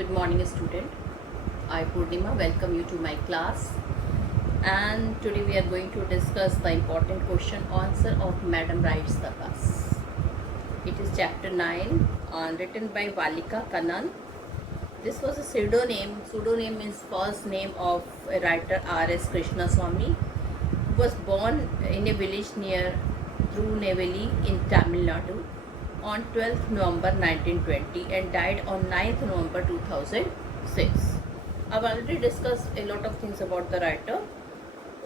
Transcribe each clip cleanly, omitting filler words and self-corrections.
Good morning, student. I, Purnima, welcome you to my class. And today we are going to discuss the important question answer of Madam Rides the Bus. It is chapter 9, written by Valika Kannan. This was a pseudonym. Pseudonym means first name of a writer R.S. Krishnaswamy, who was born in a village near Thirunelveli in Tamil Nadu on 12th November 1920 and died on 9th November 2006. I've already discussed a lot of things about the writer.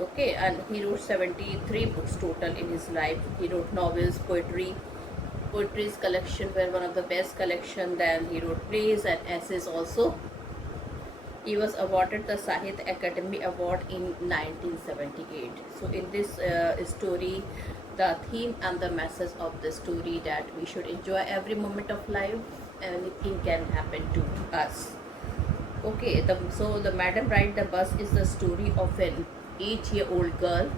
Okay, and he wrote 73 books total in his life. He wrote novels, poetry. Poetry's collection were one of the best collection. Then he wrote plays and essays also. He was awarded the Sahitya Academy Award in 1978. So in this story, the theme and the message of the story that we should enjoy every moment of life. Anything can happen to us. Okay, so the Madam Ride the Bus is the story of an 8-year-old girl,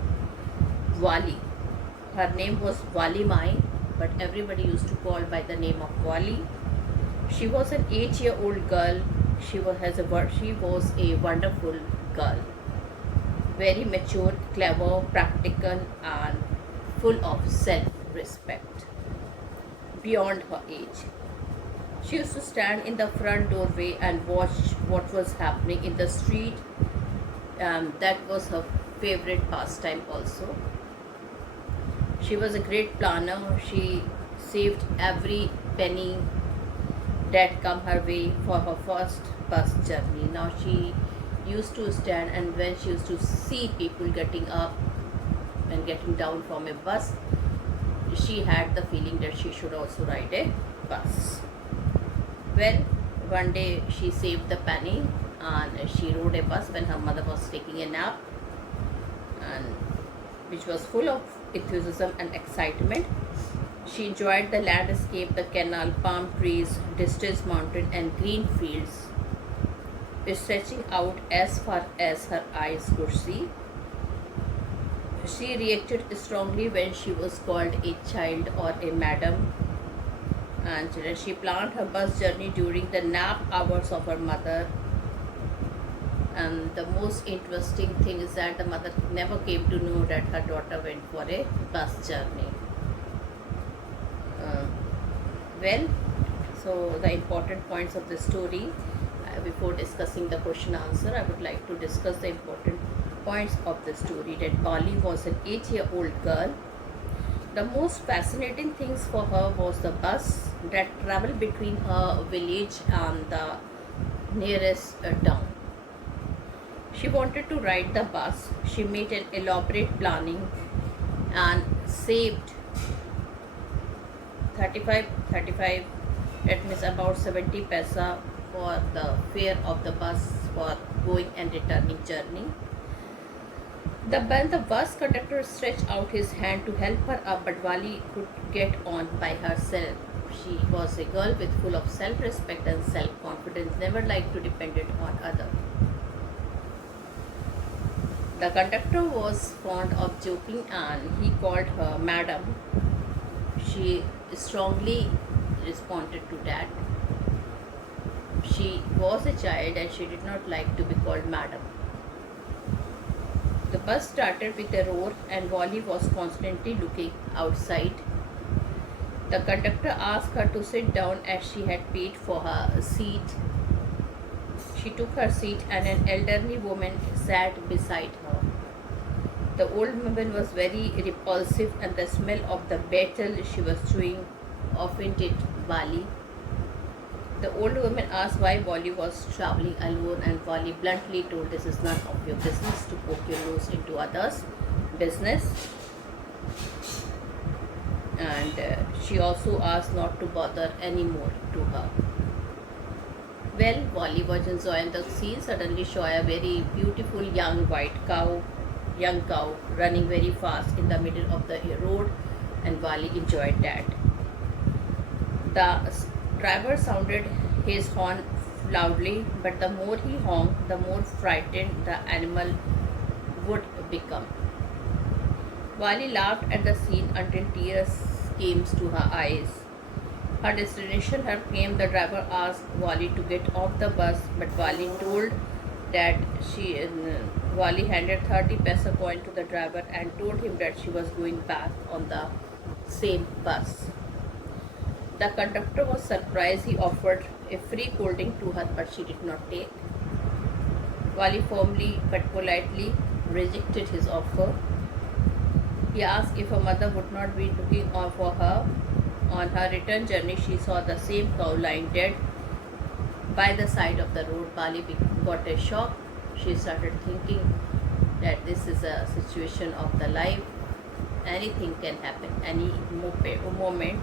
Wali. Her name was Wali Mai, but everybody used to call by the name of Wali. She was an 8-year-old girl. She was a wonderful girl, very mature, clever, practical, and full of self-respect beyond her age. She used to stand in the front doorway and watch what was happening in the street. That was her favorite pastime also. She was a great planner. She saved every penny that come her way for her first bus journey. Now she used to stand, and when she used to see people getting up and getting down from a bus, she had the feeling that she should also ride a bus. Well, one day she saved the penny and she rode a bus when her mother was taking a nap, and which was full of enthusiasm and excitement. She enjoyed the landscape, the canal, palm trees, distant mountain and green fields stretching out as far as her eyes could see. She reacted strongly when she was called a child or a madam, and she planned her bus journey during the nap hours of her mother. And the most interesting thing is that the mother never came to know that her daughter went for a bus journey. Well, so the important points of the story, before discussing the question answer, I would like to discuss the important points of the story. That Bali was an 8-year-old girl. The most fascinating things for her was the bus that traveled between her village and the nearest town. She wanted to ride the bus. She made an elaborate planning and saved 35, that means about 70 paisa for the fare of the bus for going and returning journey. When the bus conductor stretched out his hand to help her up, but Wali could get on by herself. She was a girl with full of self-respect and self-confidence, never liked to depend on others. The conductor was fond of joking and he called her madam. She strongly responded to that. She was a child and she did not like to be called madam. The bus started with a roar and Wally was constantly looking outside. The conductor asked her to sit down as she had paid for her seat. She took her seat and an elderly woman sat beside her. The old woman was very repulsive and the smell of the betel she was chewing offended Wali. The old woman asked why Wali was traveling alone, and Wali bluntly told, "This is none of your business to poke your nose into others' business." And she also asked not to bother anymore to her. Well, Wali was enjoying the scene. Suddenly saw a very beautiful young cow running very fast in the middle of the road, and Wali enjoyed that. The driver sounded his horn loudly, but the more he honked, the more frightened the animal would become. Wali laughed at the scene until tears came to her eyes. her destination her came, the driver asked Wally to get off the bus, but Wally told that Wally handed 30 paisa coin to the driver and told him that she was going back on the same bus. The conductor was surprised. He offered a free cold drink to her, but she did not take. Wally firmly but politely rejected his offer. He asked if her mother would not be looking out for her. On her return journey, she saw the same cow lying dead by the side of the road. Wally got a shock. She started thinking that this is a situation of the life. Anything can happen any moment.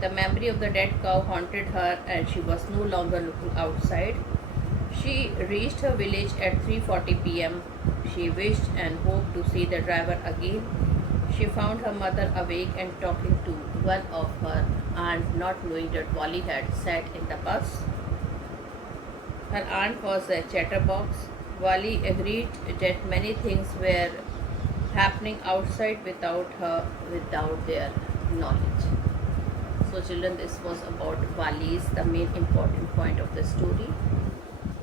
The memory of the dead cow haunted her and she was no longer looking outside. She reached her village at 3:40 p.m. She wished and hoped to see the driver again. She found her mother awake and talking to one of her aunt, not knowing that Wally had sat in the bus. Her aunt was a chatterbox. Wally agreed that many things were happening outside without their knowledge. So children, this was about Wali's, the main important point of the story.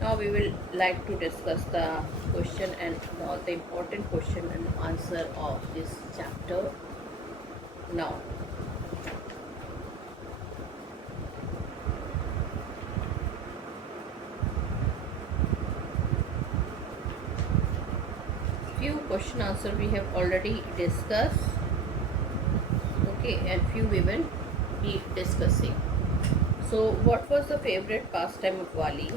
Now we will like to discuss the question and all the important question and answer of this chapter. Now, few question answer we have already discussed. Okay, and few we will be discussing. So, what was the favorite pastime of Wally?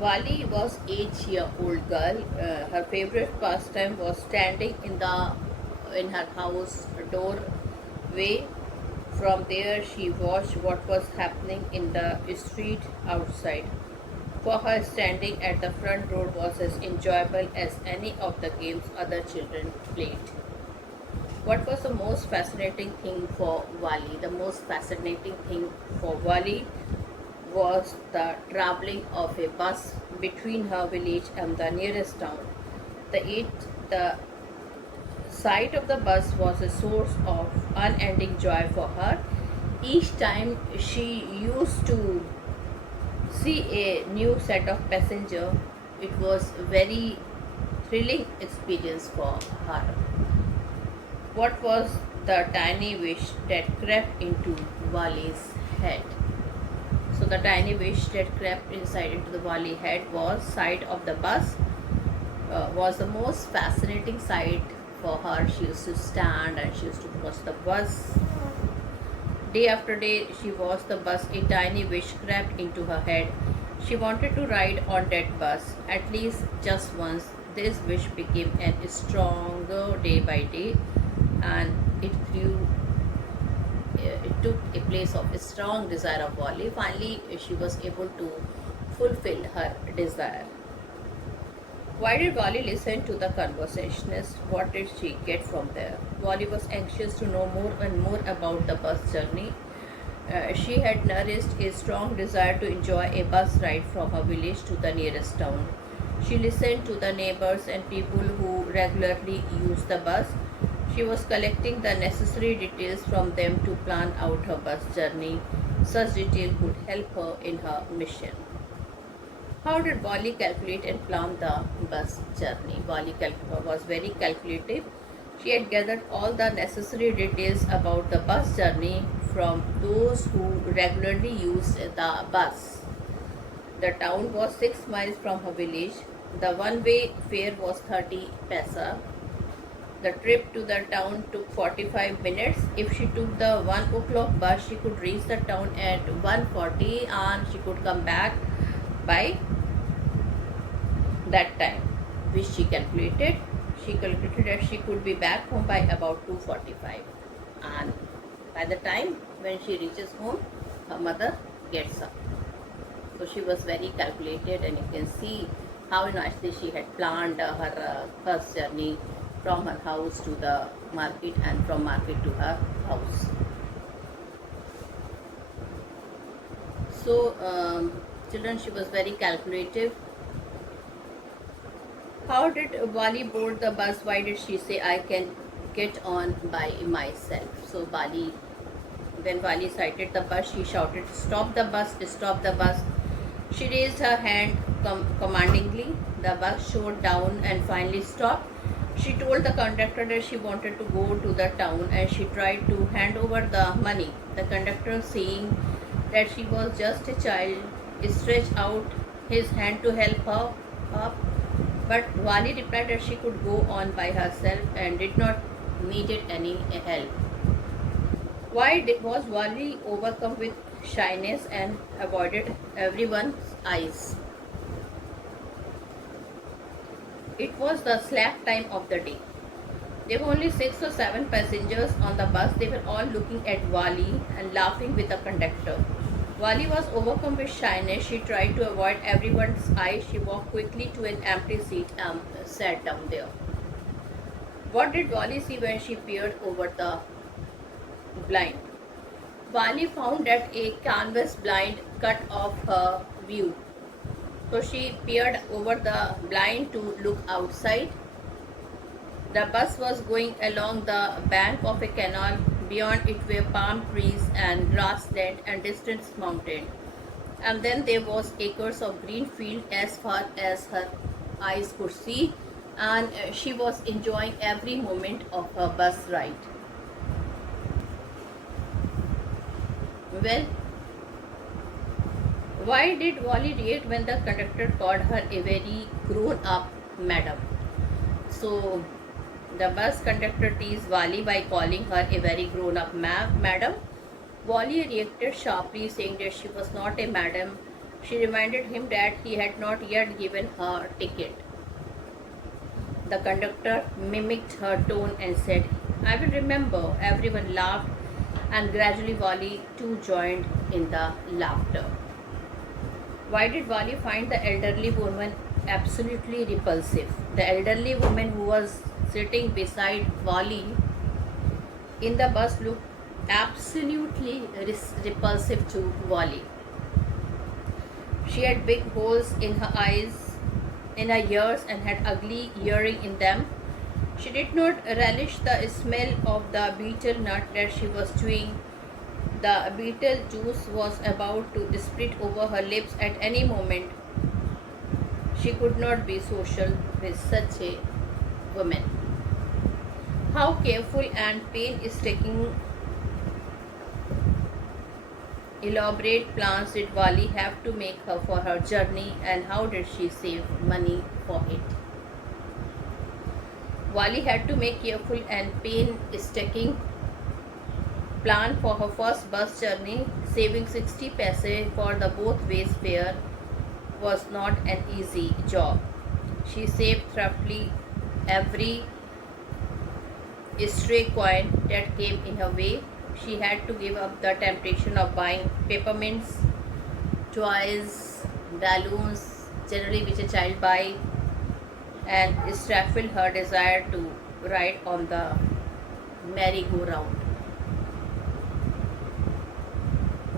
Wally was 8-year-old girl. Her favorite pastime was standing in her house doorway. From there, she watched what was happening in the street outside. For her, standing at the front door was as enjoyable as any of the games other children played. What was the most fascinating thing for Wally? The most fascinating thing for Wally was the traveling of a bus between her village and the nearest town. The sight of the bus was a source of unending joy for her. Each time she used to see a new set of passenger, it was very thrilling experience for her. What was the tiny wish that crept into Wally's head? So the tiny wish that crept inside into the Wally head was sight of the bus was the most fascinating sight for her. She used to stand and she used to watch the bus. Day after day, she watched the bus. A tiny wish crept into her head. She wanted to ride on that bus at least just once. This wish became stronger day by day, and it grew. It took a place of a strong desire of Wally. Finally, she was able to fulfill her desire. Why did Wally listen to the conversationist? What did she get from there? Wally was anxious to know more and more about the bus journey. She had nourished a strong desire to enjoy a bus ride from her village to the nearest town. She listened to the neighbors and people who regularly used the bus. She was collecting the necessary details from them to plan out her bus journey. Such detail could help her in her mission. How did Wally calculate and plan the bus journey? Wally was very calculative. She had gathered all the necessary details about the bus journey from those who regularly used the bus. The town was 6 miles from her village. The one-way fare was 30 paisa. The trip to the town took 45 minutes. If she took the 1 o'clock bus, she could reach the town at 1:40 and she could come back by that time, which she calculated. She calculated that she could be back home by about 2:45, and by the time when she reaches home, her mother gets up. So she was very calculated, and you can see how nicely she had planned her first journey from her house to the market and from market to her house. So children, she was very calculative. How did Wally board the bus? Why did she say, I can get on by myself? So Wally When Wali sighted the bus, she shouted, "Stop the bus! Stop the bus!" She raised her hand commandingly. The bus slowed down and finally stopped. She told the conductor that she wanted to go to the town and she tried to hand over the money. The conductor, seeing that she was just a child, stretched out his hand to help her up. But Wali replied that she could go on by herself and did not needed any help. Was Wali overcome with shyness and avoided everyone's eyes? It was the slack time of the day. There were only 6 or 7 passengers on the bus. They were all looking at Wali and laughing with the conductor. Wali was overcome with shyness. She tried to avoid everyone's eyes. She walked quickly to an empty seat and sat down there. What did Wali see when she peered over the blind? Wali found that a canvas blind cut off her view. So she peered over the blind to look outside. The bus was going along the bank of a canal. Beyond it were palm trees and grassland and distant mountain. And then there was acres of green field as far as her eyes could see, and she was enjoying every moment of her bus ride. Well, why did Wali react when the conductor called her a very grown-up madam? So, the bus conductor teased Wali by calling her a very grown-up madam. Wali reacted sharply, saying that she was not a madam. She reminded him that he had not yet given her ticket. The conductor mimicked her tone and said, "I will remember." Everyone laughed, and gradually Wali too joined in the laughter. Why did Wali find the elderly woman absolutely repulsive? The elderly woman who was sitting beside Wali in the bus looked absolutely repulsive to Wali. She had big holes in her eyes, in her ears, and had ugly earring in them. She did not relish the smell of the betel nut that she was chewing. The betel juice was about to split over her lips at any moment. She could not be social with such a woman. How careful and painstaking elaborate plans did Wali have to make her for her journey, and how did she save money for it? Wali had to make careful and painstaking plan for her first bus journey. Saving 60 paise for the both ways fare was not an easy job. She saved thriftily every stray coin that came in her way. She had to give up the temptation of buying peppermints, toys, balloons, generally which a child buy, and stifled her desire to ride on the merry-go-round.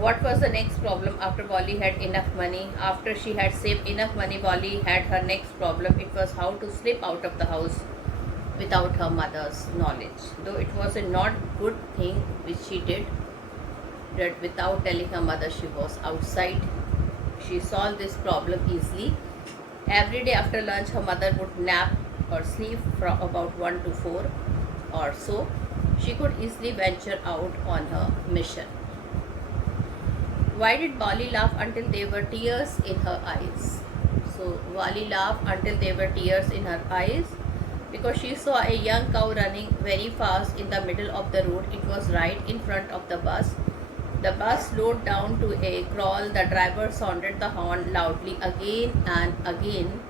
What was the next problem after Wali had enough money? After she had saved enough money, Wali had her next problem. It was how to slip out of the house without her mother's knowledge. Though it was a not good thing which she did, that without telling her mother she was outside. She solved this problem easily. Every day after lunch, her mother would nap or sleep from about 1 to 4 or so. She could easily venture out on her mission. Why did Wali laugh until there were tears in her eyes? So Wali laughed until there were tears in her eyes because she saw a young cow running very fast in the middle of the road. It was right in front of the bus. The bus slowed down to a crawl. The driver sounded the horn loudly again and again.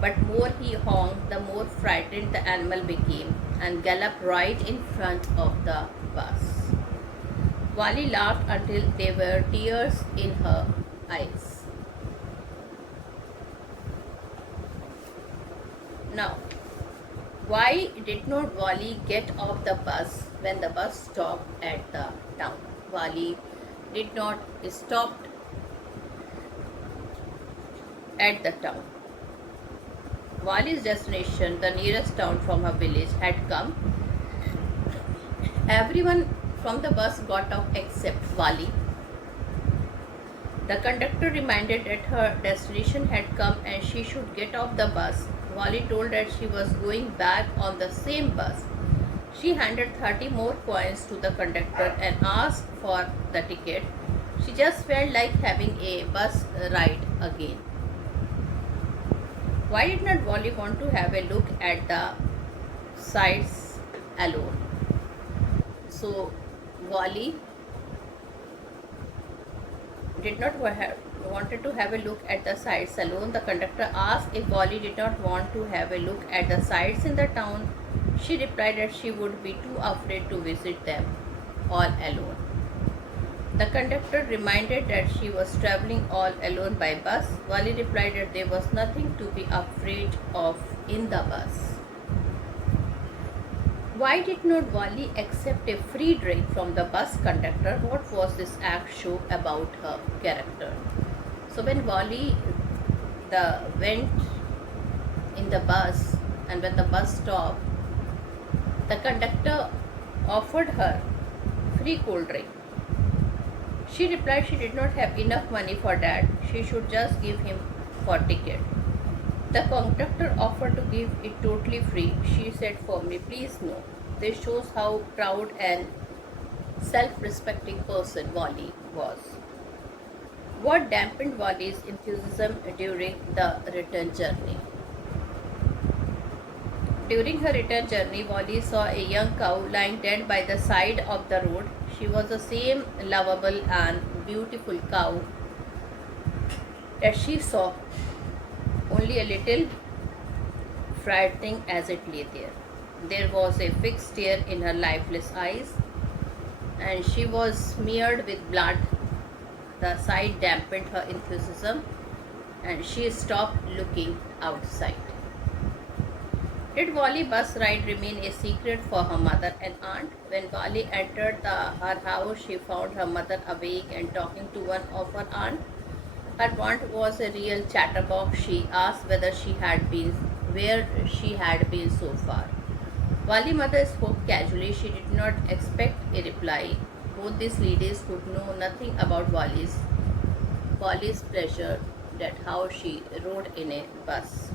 But more he honked, the more frightened the animal became and galloped right in front of the bus. Wali laughed until there were tears in her eyes. Now, why did not Wali get off the bus when the bus stopped at the town? Wali did not stop at the town. Wali's destination, the nearest town from her village, had come. Everyone from the bus got off except Wali. The conductor reminded that her destination had come and she should get off the bus. Wali told that she was going back on the same bus. She handed 30 more coins to the conductor and asked for the ticket. She just felt like having a bus ride again. Why did not Wally want to have a look at the sights alone? So, Wally did not wanted to have a look at the sights alone. The conductor asked if Wally did not want to have a look at the sights in the town. She replied that she would be too afraid to visit them all alone. The conductor reminded that she was traveling all alone by bus. Wally replied that there was nothing to be afraid of in the bus. Why did not Wally accept a free drink from the bus conductor? What was this act show about her character? So when Wally went in the bus and when the bus stopped, the conductor offered her free cold drink. She replied she did not have enough money for that. She should just give him for ticket. The conductor offered to give it totally free. She said firmly, please no. This shows how proud and self-respecting person Wally was. What dampened Wally's enthusiasm during the return journey? During her return journey, Wally saw a young cow lying dead by the side of the road. She was the same lovable and beautiful cow that she saw, only a little frightening as it lay there. There was a fixed stare in her lifeless eyes, and she was smeared with blood. The sight dampened her enthusiasm, and she stopped looking outside. Did Wally bus ride remain a secret for her mother and aunt? When Wally entered her house, she found her mother awake and talking to one of her aunt. Her aunt was a real chatterbox. She asked where she had been so far. Wally mother spoke casually. She did not expect a reply. Both these ladies could know nothing about Wally's pleasure, that how she rode in a bus.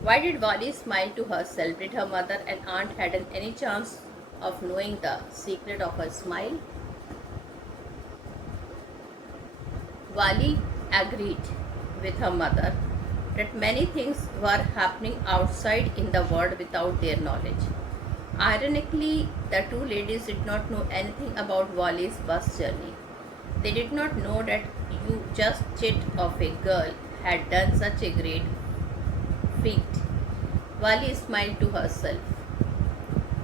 Why did Wally smile to herself? Did her mother and aunt hadn't any chance of knowing the secret of her smile? Wally agreed with her mother that many things were happening outside in the world without their knowledge. Ironically, the two ladies did not know anything about Wally's bus journey. They did not know that you just chit of a girl had done such a great feat. Wally smiled to herself.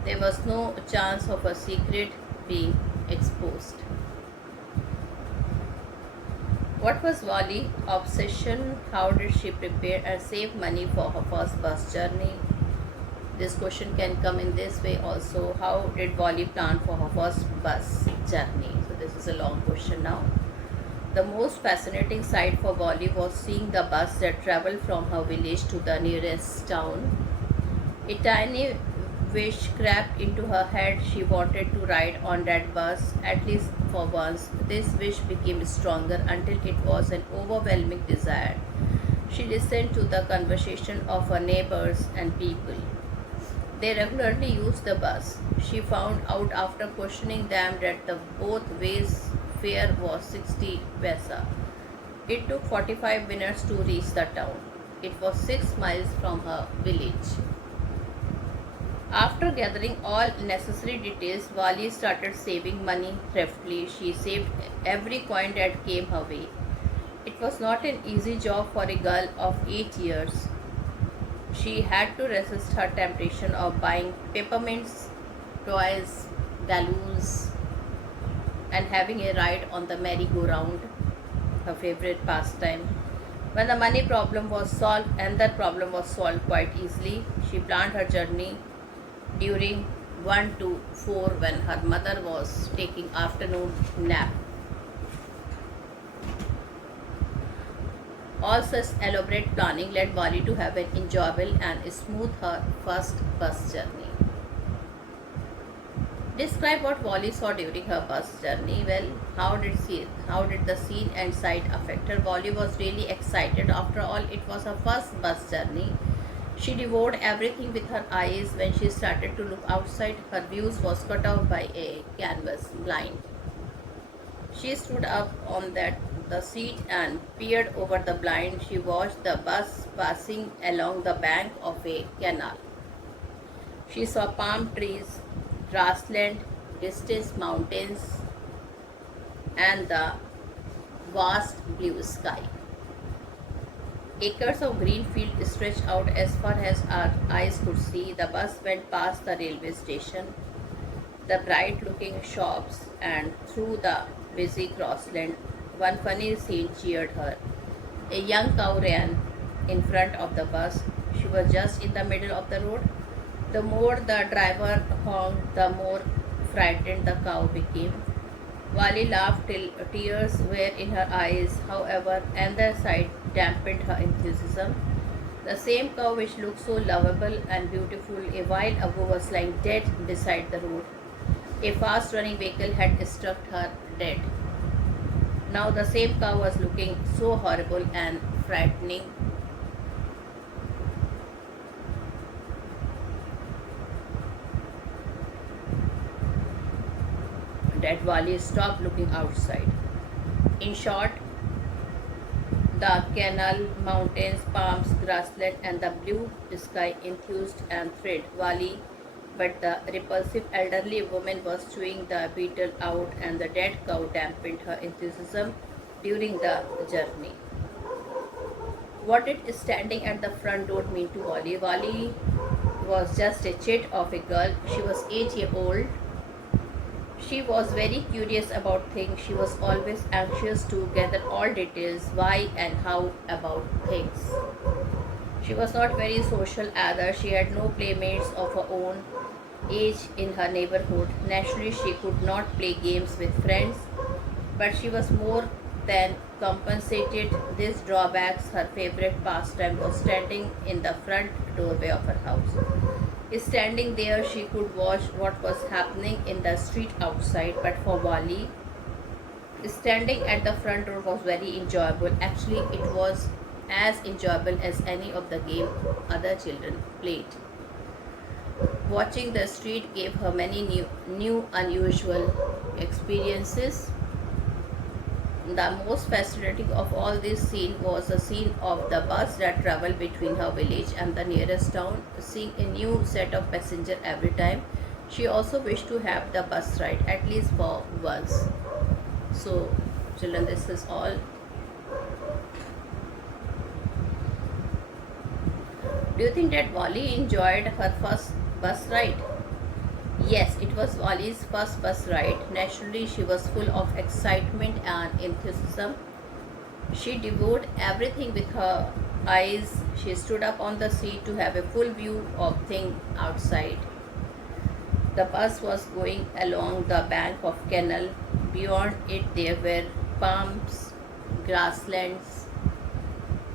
There was no chance of her secret being exposed. What was Wally's obsession? How did she prepare and save money for her first bus journey? This question can come in this way also. How did Wally plan for her first bus journey? So this is a long question now. The most fascinating sight for Wally was seeing the bus that traveled from her village to the nearest town. A tiny wish crept into her head. She wanted to ride on that bus at least for once. This wish became stronger until it was an overwhelming desire. She listened to the conversation of her neighbors and people. They regularly used the bus. She found out after questioning them that the both ways fare was 60 paisa. It took 45 minutes to reach the town. It was 6 miles from her village. After gathering all necessary details, Wally started saving money thriftily. She saved every coin that came her way. It was not an easy job for a girl of 8 years. She had to resist her temptation of buying peppermints, toys, balloons, and having a ride on the merry-go-round, her favorite pastime. When the money problem was solved, and that problem was solved quite easily, she planned her journey during 1 to 4 when her mother was taking afternoon nap. All such elaborate planning led Wally to have an enjoyable and smooth her first bus journey. Describe what Wally saw during her bus journey. Well, how did the scene and sight affect her? Wally was really excited. After all, it was her first bus journey. She devoured everything with her eyes. When she started to look outside, her views was cut off by a canvas blind. She stood up on the seat and peered over the blind. She watched the bus passing along the bank of a canal. She saw palm trees, grassland, distant mountains, and the vast blue sky. Acres of green field stretched out as far as our eyes could see. The bus went past the railway station, the bright looking shops, and through the busy crossland. One funny scene cheered her. A young cow ran in front of the bus. She was just in the middle of the road. The more the driver honked, the more frightened the cow became. Wally laughed till tears were in her eyes, however, and the sight dampened her enthusiasm. The same cow which looked so lovable and beautiful a while ago was lying dead beside the road. A fast running vehicle had struck her dead. Now the same cow was looking so horrible and frightening. That Wally stopped looking outside. In short, the canal, mountains, palms, grassland, and the blue sky enthused and thrilled Wally, but the repulsive elderly woman was chewing the beetle out, and the dead cow dampened her enthusiasm during the journey. What did standing at the front door mean to Wally? Wally was just a chit of a girl. She was 8 years old. She was very curious about things. She was always anxious to gather all details, why and how about things. She was not very social either. She had no playmates of her own age in her neighborhood. Naturally, she could not play games with friends, but she was more than compensated these drawbacks. Her favorite pastime was standing in the front doorway of her house. Standing there, she could watch what was happening in the street outside, but for Wally, standing at the front door was very enjoyable. Actually, it was as enjoyable as any of the game other children played. Watching the street gave her many new unusual experiences. The most fascinating of all this scene was the scene of the bus that traveled between her village and the nearest town, seeing a new set of passengers every time. She also wished to have the bus ride at least for once. So, children, this is all. Do you think that Wally enjoyed her first bus ride? Yes, it was Wally's first bus ride. Naturally, she was full of excitement and enthusiasm. She devoured everything with her eyes. She stood up on the seat to have a full view of things outside. The bus was going along the bank of canal. Beyond it there were palms, grasslands,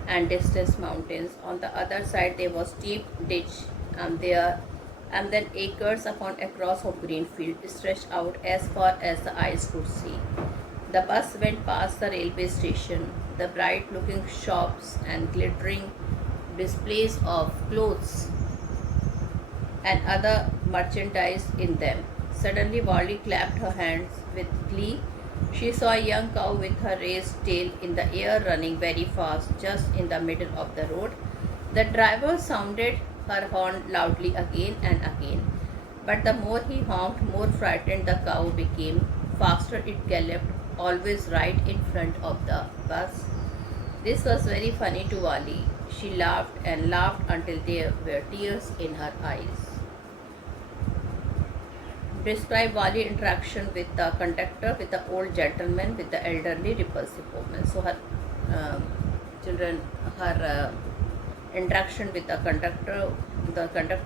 and distant mountains. On the other side there was deep ditch, and then acres upon across of green field stretched out as far as the eyes could see. The bus went past the railway station, the bright looking shops and glittering displays of clothes and other merchandise in them. Suddenly Wally clapped her hands with glee. She saw a young cow with her raised tail in the air running very fast just in the middle of the road. The driver sounded her horn loudly again and again, but the more he honked, more frightened the cow became. Faster it galloped, always right in front of the bus. This was very funny to Wally. She laughed and laughed until there were tears in her eyes. Describe Wally interaction with the conductor, with the old gentleman, with the elderly repulsive woman. So her children, her interaction with the conductor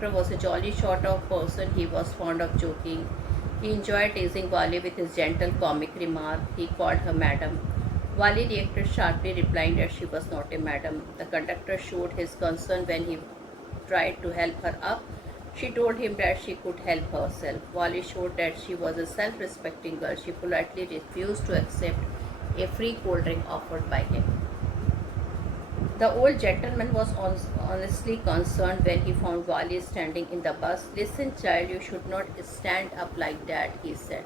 was a jolly sort of person. He was fond of joking. He enjoyed teasing Wally with his gentle comic remark. He called her madam. Wally reacted sharply, replying that she was not a madam. The conductor showed his concern when he tried to help her up. She told him that she could help herself. Wally showed that she was a self-respecting girl. She politely refused to accept a free cold drink offered by him. The old gentleman was honestly concerned when he found Wally standing in the bus. Listen, child, you should not stand up like that, he said.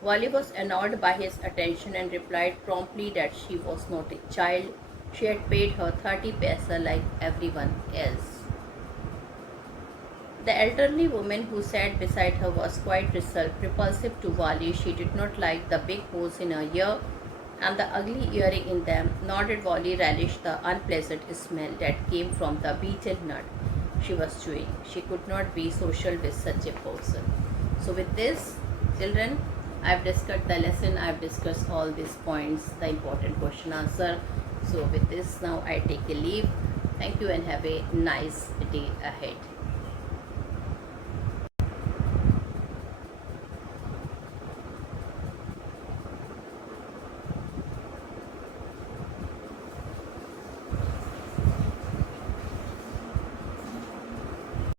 Wally was annoyed by his attention and replied promptly that she was not a child. She had paid her 30 paisa like everyone else. The elderly woman who sat beside her was quite repulsive to Wally. She did not like the big holes in her ear and the ugly earring in them, nor did Wally relish the unpleasant smell that came from the beaten nut she was chewing. She could not be social with such a person. So, with this, children, I've discussed the lesson, I've discussed all these points, the important question answer. So, with this, now I take a leave. Thank you and have a nice day ahead.